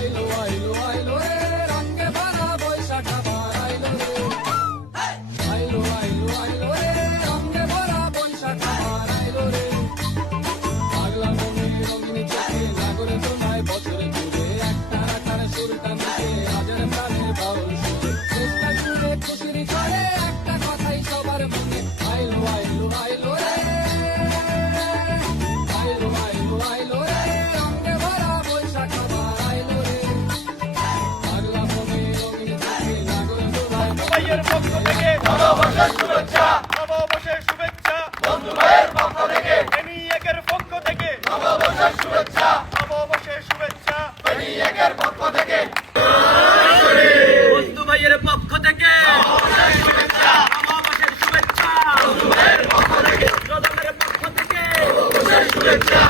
আইলো আইলো আইলো রে রঙে ভরা বৈশাখ আবার আইলো রে আইলো আইলো আইলো রে রঙে ভরা বৈশাখ আবার আইলো রে পাগলা মনে রঙিন চোখে নাগরে তোমায় বছরে ঘুরে একটা রাখার সুরটা মিশে আজের প্রাণে বাউল সুরে চেষ্টা জুড়ে খুশির ছড়ে একটা কথাই সবার মনে আইলো আইলো আইলো রে আইলো আইলো আইলো রে রঙে ভরা বৈশাখ আবার আইলো রে পাগলা মনে রঙিন চোখে নাগরে তোমায় ভাইয়ের পক্ষ থেকে নববর্ষের শুভেচ্ছা, নববর্ষের শুভেচ্ছা, বন্ধু ভাইয়ের পক্ষ থেকে এনিয়েকের পক্ষ থেকে নববর্ষের শুভেচ্ছা, নববর্ষের শুভেচ্ছা, এনিয়েকের পক্ষ থেকে বন্ধু ভাইয়ের পক্ষ থেকে নববর্ষের শুভেচ্ছা, নববর্ষের শুভেচ্ছা, বন্ধু ভাইয়ের পক্ষ থেকে প্রধানের পক্ষ থেকে নববর্ষের শুভেচ্ছা,